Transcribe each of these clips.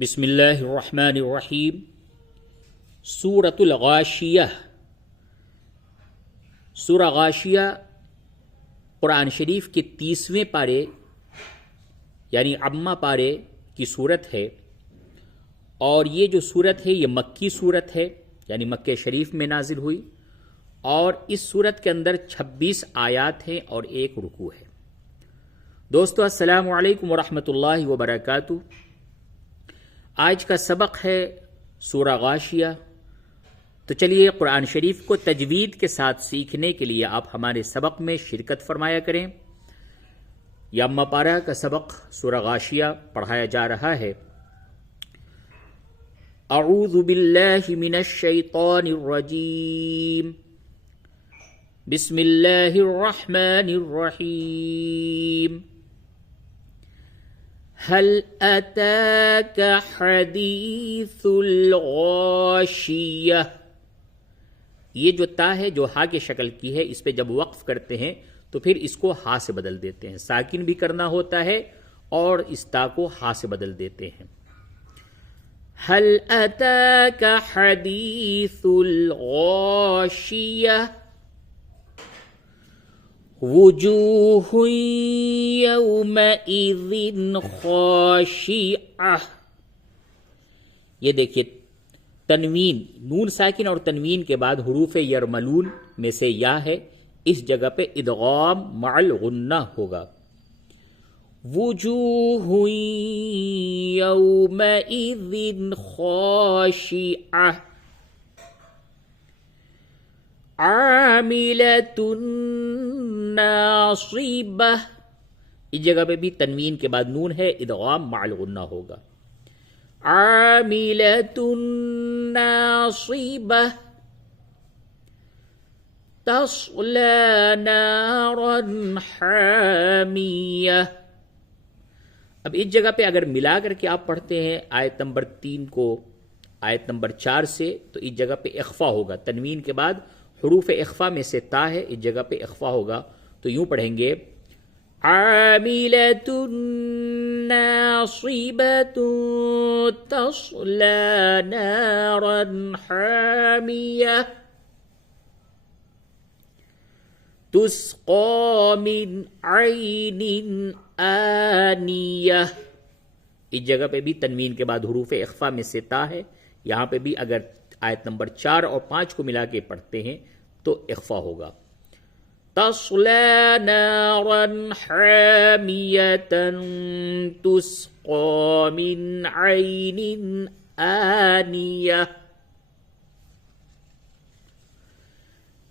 بسم اللہ الرحمن الرحیم۔ سورۃ الغاشیہ۔ سورہ غاشیہ قرآن شریف کے 30ویں پارے یعنی عامہ پارے کی صورت ہے، اور یہ جو صورت ہے یہ مکی صورت ہے، یعنی مکہ شریف میں نازل ہوئی، اور اس صورت کے اندر 26 آیات ہیں اور 1 رکوع ہے۔ دوستو السلام علیکم ورحمۃ اللہ وبرکاتہ۔ آج کا سبق ہے سورہ غاشیہ۔ تو چلیے قرآن شریف کو تجوید کے ساتھ سیکھنے کے لیے آپ ہمارے سبق میں شرکت فرمایا کریں۔ یامہ پارہ کا سبق سورہ غاشیہ پڑھایا جا رہا ہے۔ اعوذ باللہ من الشیطان الرجیم، بسم اللہ الرحمن الرحیم۔ هل أتاك حدیث الغاشیہ۔ یہ جو تا ہے جو ہا کی شکل کی ہے، اس پہ جب وقف کرتے ہیں تو پھر اس کو ہا سے بدل دیتے ہیں، ساکن بھی کرنا ہوتا ہے اور اس تا کو ہا سے بدل دیتے ہیں۔ هل أتاك حدیث الغاشیہ، وجوہ یومئذ خاشعہ۔ یہ دیکھیے تنوین، نون ساکن اور تنوین کے بعد حروف یرملون میں سے یا ہے، اس جگہ پہ ادغام مع الغنہ ہوگا۔ وجوہ یومئذ خاشعہ، عاملۃ ناصبہ۔ اس جگہ پہ بھی تنوین کے بعد نون ہے، ادغام مع الغنہ ہوگا۔ عاملۃ ناصبہ، تصلی نارا حامیہ۔ اب اس جگہ پہ اگر ملا کر کے آپ پڑھتے ہیں آیت نمبر 3 کو آیت نمبر 4 سے، تو اس جگہ پہ اخفا ہوگا۔ تنوین کے بعد حروف اخفا میں سے تا ہے، اس جگہ پہ اخفا ہوگا، تو یوں پڑھیں گے عاملۃ ناصبۃ تصلی نارا حامیہ، تسقی من عین آنیہ۔ اس جگہ پہ بھی تنوین کے بعد حروف اخفا میں سے تا ہے، یہاں پہ بھی اگر آیت نمبر 4 اور 5 کو ملا کے پڑھتے ہیں تو اخفا ہوگا۔ تصلی نارا حامیۃ تسقی من عین آنیہ،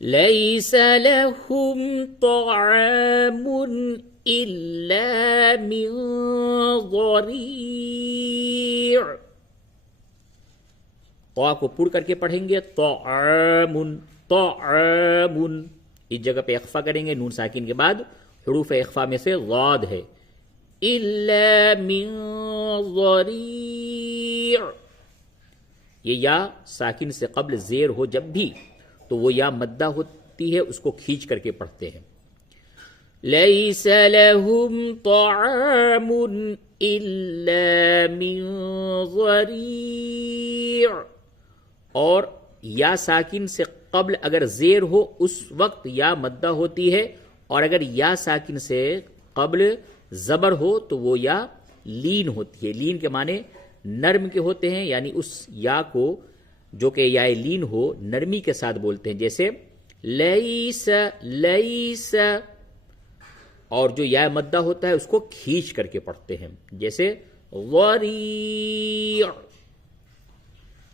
لیس لہم طعام الا من ضریع۔ طا کو پڑھ کر کے پڑھیں گے طعام، طعام۔ اس جگہ پہ اخفا کریں گے، نون ساکن کے بعد حروف اخفا میں سے ضاد ہے، الا من ضریع۔ یہ یا ساکن سے قبل زیر ہو جب بھی تو وہ یا مدہ ہوتی ہے، اس کو کھینچ کر کے پڑھتے ہیں۔ لیس لہم طعام الا من ضریع، اور یا ساکن سے قبل اگر زیر ہو اس وقت یا مدہ ہوتی ہے، اور اگر یا ساکن سے قبل زبر ہو تو وہ یا لین ہوتی ہے۔ لین کے معنی نرم کے ہوتے ہیں، یعنی اس یا کو جو کہ یا لین ہو نرمی کے ساتھ بولتے ہیں، جیسے لیس لیس، اور جو یا مدہ ہوتا ہے اس کو کھینچ کر کے پڑھتے ہیں، جیسے ضریع،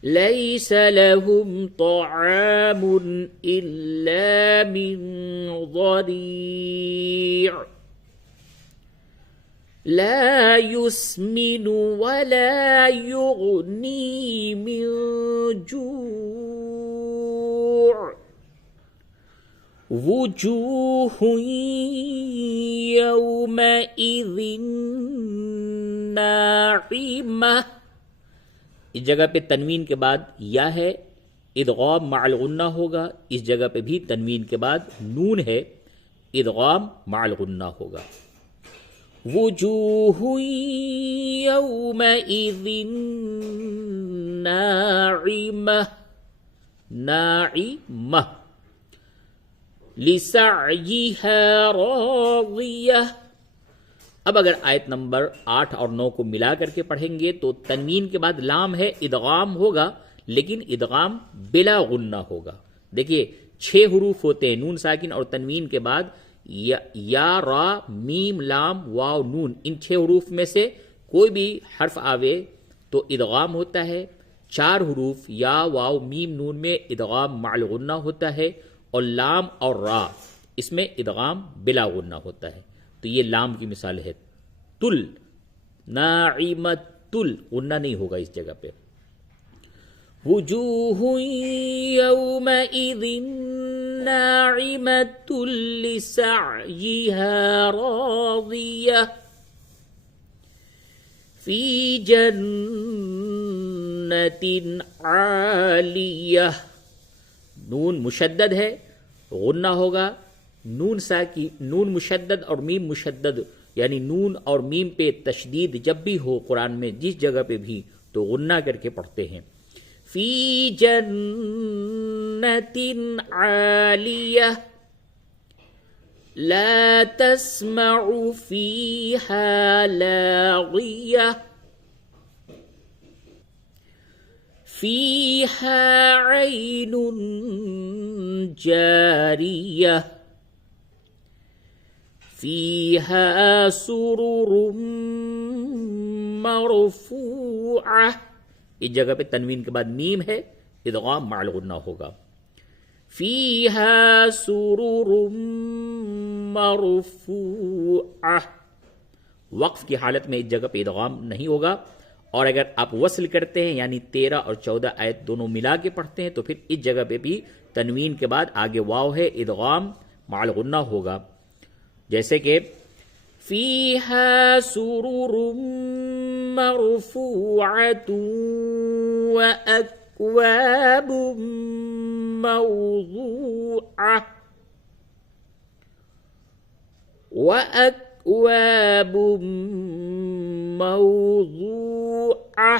لیس لہم طعام الا من ضریع، لا یسمن ولا یغنی من جوع، وجوہ یومئذ ناعمہ۔ اس جگہ پہ تنوین کے بعد یا ہے، ادغام مع الغنہ ہوگا۔ اس جگہ پہ بھی تنوین کے بعد نون ہے، ادغام مع الغنہ ہوگا۔ وجوہ یومئذ ناعمہ، ناعمہ، لسعیہا راضیہ۔ اب اگر آیت نمبر 8 اور 9 کو ملا کر کے پڑھیں گے تو تنوین کے بعد لام ہے، ادغام ہوگا لیکن ادغام بلا غنہ ہوگا۔ دیکھیے 6 حروف ہوتے ہیں نون ساکن اور تنوین کے بعد، یا را میم لام واو نون، ان 6 حروف میں سے کوئی بھی حرف آوے تو ادغام ہوتا ہے۔ 4 حروف یا واو میم نون میں ادغام مع الغنہ ہوتا ہے، اور لام اور را اس میں ادغام بلا غنہ ہوتا ہے۔ تو یہ لام کی مثال ہے، تل، ناعمت تل، غنہ نہیں ہوگا اس جگہ پہ۔ وجوہ یومئذ ناعمۃ لسعیہا راضیہ فی جنۃ عالیہ۔ نون مشدد ہے، غنہ ہوگا، نون مشدد اور میم مشدد، یعنی نون اور میم پہ تشدید جب بھی ہو قرآن میں جس جگہ پہ بھی تو غنہ کر کے پڑھتے ہیں۔ فی جنۃ عالیہ لا تسمع فیہا لاغیہ فیہا عین جاریہ فیہا سرر مرفوعہ۔ اس جگہ پہ تنوین کے بعد میم ہے، ادغام مع الغنہ ہوگا۔ فیہا سرر مرفوعہ، وقف کی حالت میں اس جگہ پہ ادغام نہیں ہوگا، اور اگر آپ وصل کرتے ہیں یعنی 13 اور 14 آیت دونوں ملا کے پڑھتے ہیں تو پھر اس جگہ پہ بھی تنوین کے بعد آگے واو ہے، ادغام مع الغنہ ہوگا، جیسے کہ فیہا سرر مرفوعۃ واکواب موضوعہ واکواب موضوعہ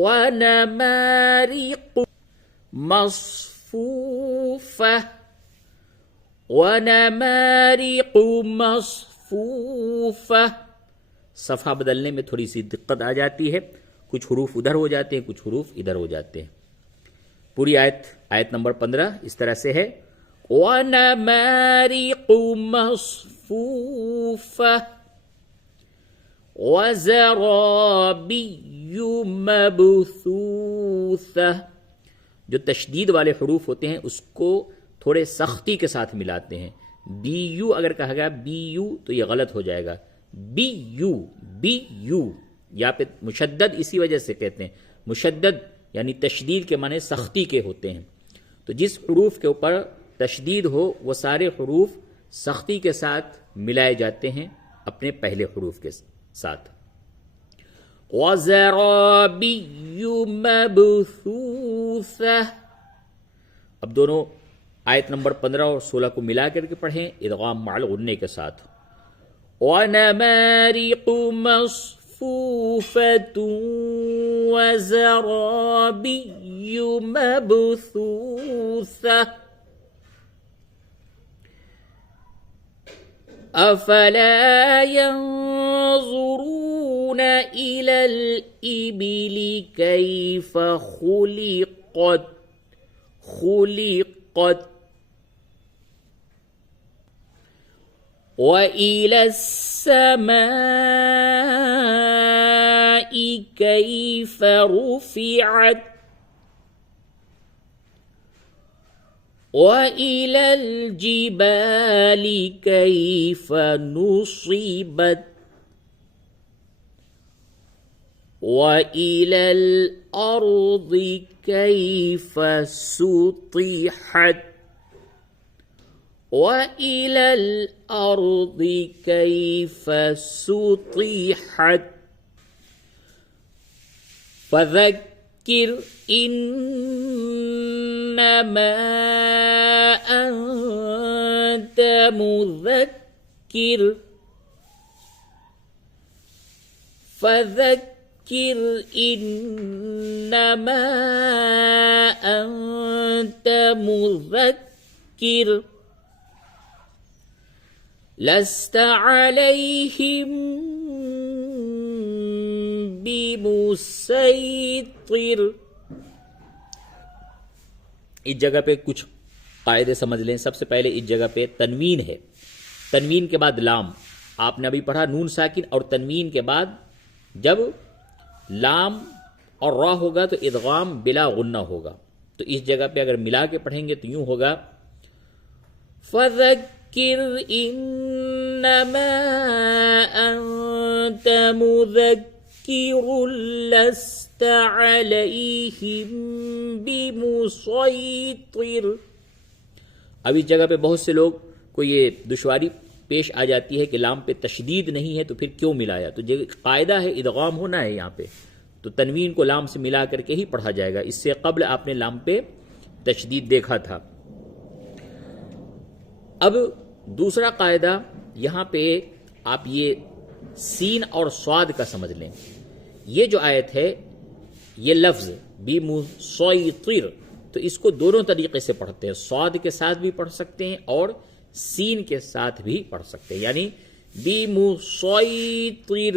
ونمارق مصفوفہ ونمارق مصفوفہ۔ صفحہ بدلنے میں تھوڑی سی دقت آ جاتی ہے، کچھ حروف ادھر ہو جاتے ہیں، کچھ حروف ادھر ہو جاتے ہیں۔ پوری آیت نمبر 15 اس طرح سے ہے، وَنَمَارِقُ مَصْفُوفَةٌ وَزَرَابِيُّ مَبْثُوثَةٌ۔ جو تشدید والے حروف ہوتے ہیں اس کو تھوڑے سختی کے ساتھ ملاتے ہیں۔ بی یو اگر کہا گیا بی یو تو یہ غلط ہو جائے گا، بی یو، بی یو، یا پہ مشدد اسی وجہ سے کہتے ہیں، مشدد یعنی تشدید کے معنی سختی کے ہوتے ہیں، تو جس حروف کے اوپر تشدید ہو وہ سارے حروف سختی کے ساتھ ملائے جاتے ہیں اپنے پہلے حروف کے ساتھ۔ وَزَرَابِيُّ مَبْثُوثَةٌ۔ اب دونوں آیت نمبر 15 اور 16 کو ملا کر کے پڑھیں ادغام مع الغنہ کے ساتھ۔ وَنَمَارِقُ مَصْفُوفَةٌ وَزَرَابِيُّ مَبْثُوثَةٌ أَفَلَا يَنظُرُونَ إِلَى الْإِبِلِ كَيْفَ خُلِقَتْ وَإِلَى السَّمَاءِ كَيْفَ رُفِعَتْ وَإِلَى الْجِبَالِ كَيْفَ نُصِبَتْ وَإِلَى الْأَرْضِ كَيْفَ سُطِحَتْ وَإِلَى الْأَرْضِ كَيْفَ سُطِحَتْ فَذَكِّرْ إِنَّمَا أَنْتَ مُذَكِّرٌ فذكر إنما أنت مذكر لست عليهم بمسيطر. اس جگہ پہ کچھ قاعدے سمجھ لیں. سب سے پہلے اس جگہ پہ تنوین ہے، تنوین کے بعد لام. آپ نے ابھی پڑھا نون ساکن اور تنوین کے بعد جب لام اور را ہوگا تو ادغام بلا غنہ ہوگا. تو اس جگہ پہ اگر ملا کے پڑھیں گے تو یوں ہوگا فذکر انما انت مذکر لست علیہم بمسیطر. اب اس جگہ پہ بہت سے لوگ کو یہ دشواری پیش آ جاتی ہے کہ لام پہ تشدید نہیں ہے تو پھر کیوں ملایا. تو قاعدہ ہے ادغام ہونا ہے یہاں پہ، تو تنوین کو لام سے ملا کر کے ہی پڑھا جائے گا. اس سے قبل آپ نے لام پہ تشدید دیکھا تھا. اب دوسرا قاعدہ یہاں پہ آپ یہ سین اور صاد کا سمجھ لیں. یہ جو آیت ہے یہ لفظ بمسیطر، تو اس کو دونوں طریقے سے پڑھتے ہیں. صاد کے ساتھ بھی پڑھ سکتے ہیں اور سین کے ساتھ بھی پڑھ سکتے ہیں، یعنی بمسیطر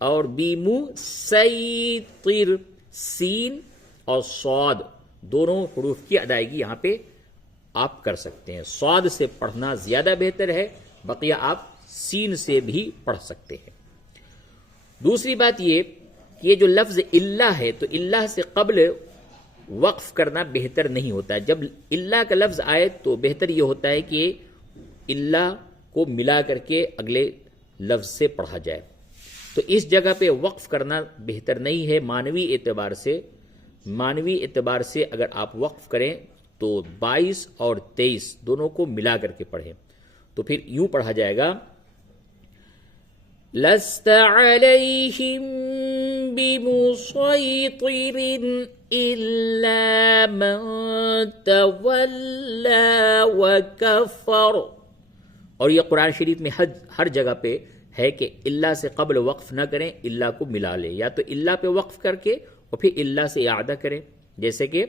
اور بمسیطر. سین اور صاد دونوں حروف کی ادائیگی یہاں پہ آپ کر سکتے ہیں. صاد سے پڑھنا زیادہ بہتر ہے، بقیہ آپ سین سے بھی پڑھ سکتے ہیں. دوسری بات یہ کہ یہ جو لفظ اللہ ہے تو اللہ سے قبل وقف کرنا بہتر نہیں ہوتا ہے. جب اللہ کا لفظ آئے تو بہتر یہ ہوتا ہے کہ اللہ کو ملا کر کے اگلے لفظ سے پڑھا جائے. تو اس جگہ پہ وقف کرنا بہتر نہیں ہے معنوی اعتبار سے. معنوی اعتبار سے اگر آپ وقف کریں تو 22 اور 23 دونوں کو ملا کر کے پڑھیں تو پھر یوں پڑھا جائے گا لست علیہم بمسیطر الا من تولی وکفر. اور یہ قرآن شریف میں ہر جگہ پہ ہے کہ اللہ سے قبل وقف نہ کریں، اللہ کو ملا لیں. یا تو اللہ پہ وقف کر کے اور پھر اللہ سے اعادہ کریں، جیسے کہ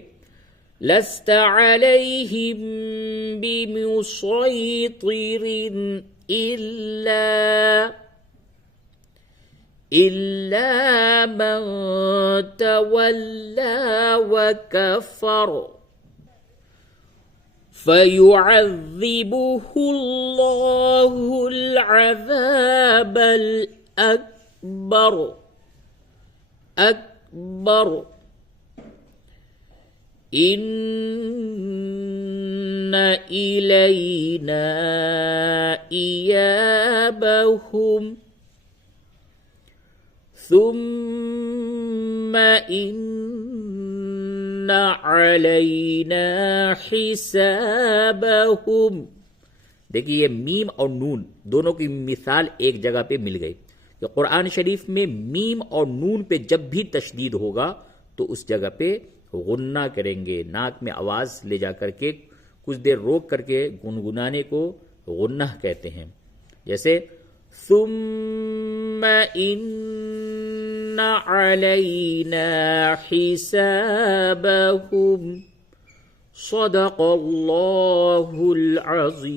لست علیہم بمسیطر الا من تولی وکفر فَيُعَذِّبُهُ اللَّهُ الْعَذَابَ الْأَكْبَرَ إِنَّ إِلَيْنَا إِيَابَهُمْ ثُمَّ إِنَّ عَلَيْنَا حِسَابَهُمْ. دیکھیے یہ میم اور نون دونوں کی مثال ایک جگہ پہ مل گئی کہ قرآن شریف میں میم اور نون پہ جب بھی تشدید ہوگا تو اس جگہ پہ غنہ کریں گے. ناک میں آواز لے جا کر کے کچھ دیر روک کر کے گنگنانے کو غنہ کہتے ہیں. جیسے ثم ان علینا حسابهم صدق اللہ العظیم.